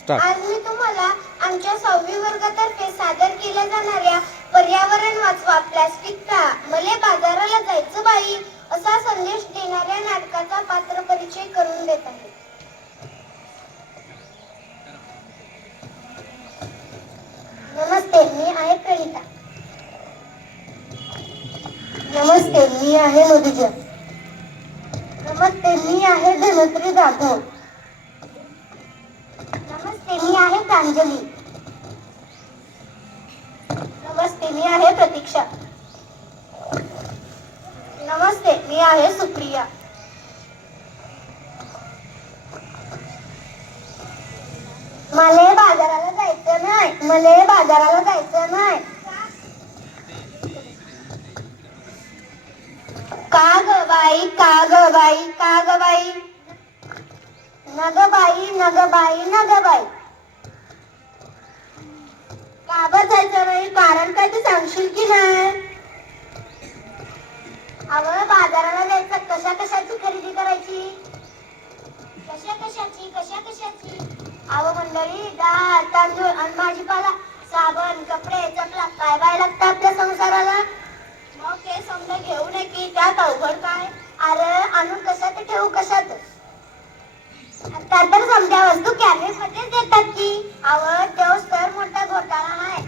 आज मी तुम्हाला आमच्या 6वी वर्गातर्फे सादर केल्या जाणाऱ्या पर्यावरण वाचवा प्लास्टिक टाळा मले बाजाराला जायचं बाई असा संदेश देणाऱ्या नाटकाचा पात्र परिचय करून देत आहे. नमस्ते, मी आहे प्रणिता. नमस्ते, मी आहे मधुजा. नमस्ते, मी आहे धनश्री जाधव. नमस्ते, मी आहे प्रांजली. नमस्ते, मी आहे प्रतीक्षा. नमस्ते, मी आहे सुप्रिया. मले बाजाराला जायचं नाही. मले बाजाराला जायचं नाही. का ग बाई, का ग बाई, का ग बाई, नग बाई, नग बाई, नग बाई. का बर जायचं नाही? कारण काय ते सांगशील की नाही? अगं बाजाराला जायचं, कशा कशाची खरेदी करायची? कशा कशाची, कशा कशाची? अहो मंडळी, डाळ तांदूळ आणि भाजीपाला, साबण, कपडे, चपला, काय बाय लागतं आपल्या संसाराला. मग ते समजा घेऊ नये की त्यात अवघड काय? अरे आणून कशात ठेवू, कशात? आता तर समजा वस्तू कॅरेट मध्येच देतात की. आवड तेव्हा तर मोठा घोटाळा आहे.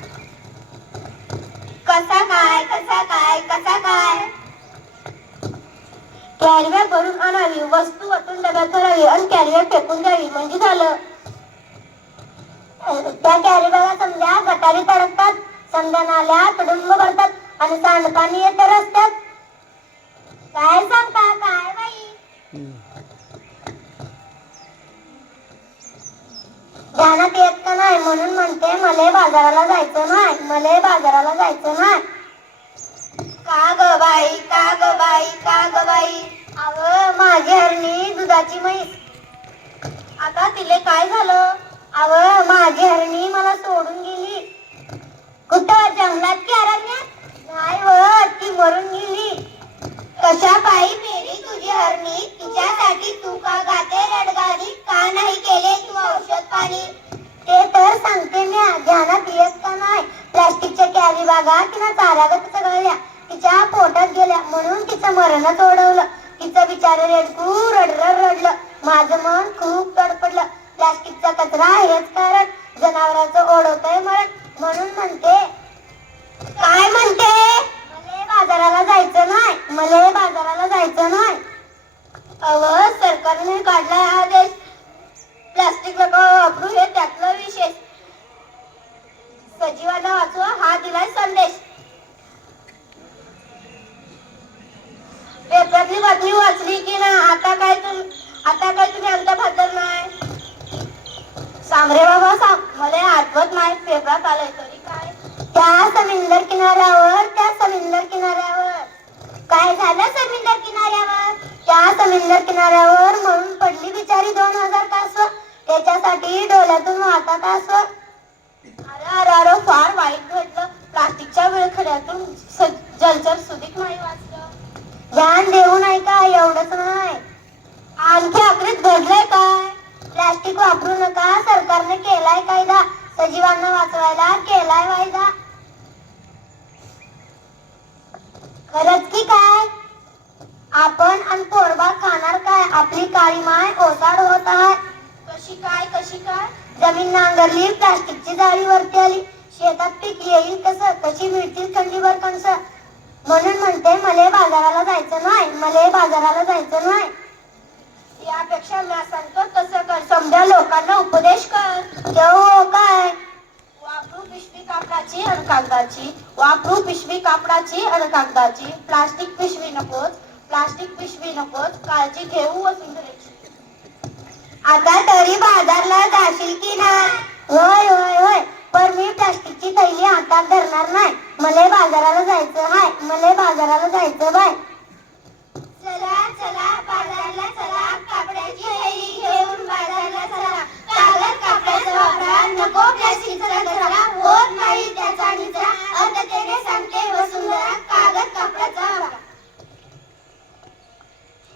कसा काय, कसा काय, कसा काय? कॅरीबॅग भरून आणावी, वस्तू वाटून डब्यात भरावी आणि कॅरीबॅग फेकून द्यावी म्हणजे झालं. त्या कॅरीबॅगा समजा गटारी अडकतात, समजा नाल्या तुडुंब भरतात आणि सांडपाणी येते रस्त्यात. काय सांगता काय बाई? ध्यानात येत का नाही म्हणून म्हणते मले बाजाराला जायचं नाही. मले बाजाराला जायचं नाही. का ग बाई, का ग बाई, का ग बाई. अव माझी हरणी दुधाची म्हैस, आता तिले काय झालं? अव माझी हरणी मला सोडून गेली. कुठं, जंगलात की अरण्यात? नाही व, ती मरून गेली. कशा पायी मेली तुझी हरणी? तिच्यासाठी तू का गाते रडगाणी? का नाही केले तू औषध पाणी? ते तर सांगते मी, ध्यानात येत का नाही? प्लास्टिकच्या कॅरी बागा तिला चारागत चढवल्या, तिच्या पोटात गेल्या म्हणून तिचं मरणच ओढवलं. तिचं बिचारे रेडकू रडलं. माझं मन खूप तडपडलं. प्लास्टिकचा कचरा हेच कारण जनावरांचं ओढवतंय मरण. म्हणून म्हणते. काय म्हणते? मले बाजाराला जायचं नाही. मले बाजाराला जायचं नाही. अव सरकारने काढलाय आदेश, प्लास्टिक नका वापरू हे त्यातलं विशेष. सजीवांना वाचवा हा दिलाय संदेश. पेपरातली बातमी वाचली की ना? आता काय तुम्ही आमच्या बद्दल नाही सांग रे बाबा, सांग. मला आठवत नाही, पेपरात आलंय तरी काय. त्या समुद्र किनाऱ्यावर काय झालं? समुद्र किनाऱ्यावर, त्या समुद्र किनाऱ्यावर मरून पडली बिचारी 2000 कासव. त्याच्यासाठी डोळ्यातून वाहतात आसव. अरे फार वाईट घडलं. प्लास्टिकच्या विळखड्यातून जलचर सुधीक नाही वाचलं. ध्यान देऊ नाही का? एवढंच नाही, आणखी आखरीत घडलंय काय? प्लास्टिक वापरू नका, सरकारने केलाय कायदा. सजीवांना वाचवायला केलाय वायदा. खरंच की काय? आपण आणि पोरबाळ खाणार काय? आपली काळी माय ओसाड होत आहे. कशी काय, कशी काय? जमीन नांगरली, प्लास्टिकची जाळी वरती आली. शेतात पीक येईल कसं? कशी मिळतील थंडीभर कणसं? म्हणून म्हणते मले बाजाराला जायचं नाही. मले बाजाराला जायचं नाही. यापेक्षा मी सांगतो तसं कर. समजा लोकांना उपदेश कर. हो काय? वापरू पिशवी कापडाची आणि कागदाची, वापरू पिशवी कापडाची आणि कागदाची. प्लास्टिक पिशवी नकोच, प्लास्टिक पिशवी नकोच, काळजी घेऊ वसुंधरेची. आता तरी बाजारला जाशील की नाही? होय होय होय, पण मी प्लास्टिकची थैली हातात धरणार नाही. मले बाजाराला जायचं हाय. मले बाजाराला जायचं बाय. चला चला बाजारला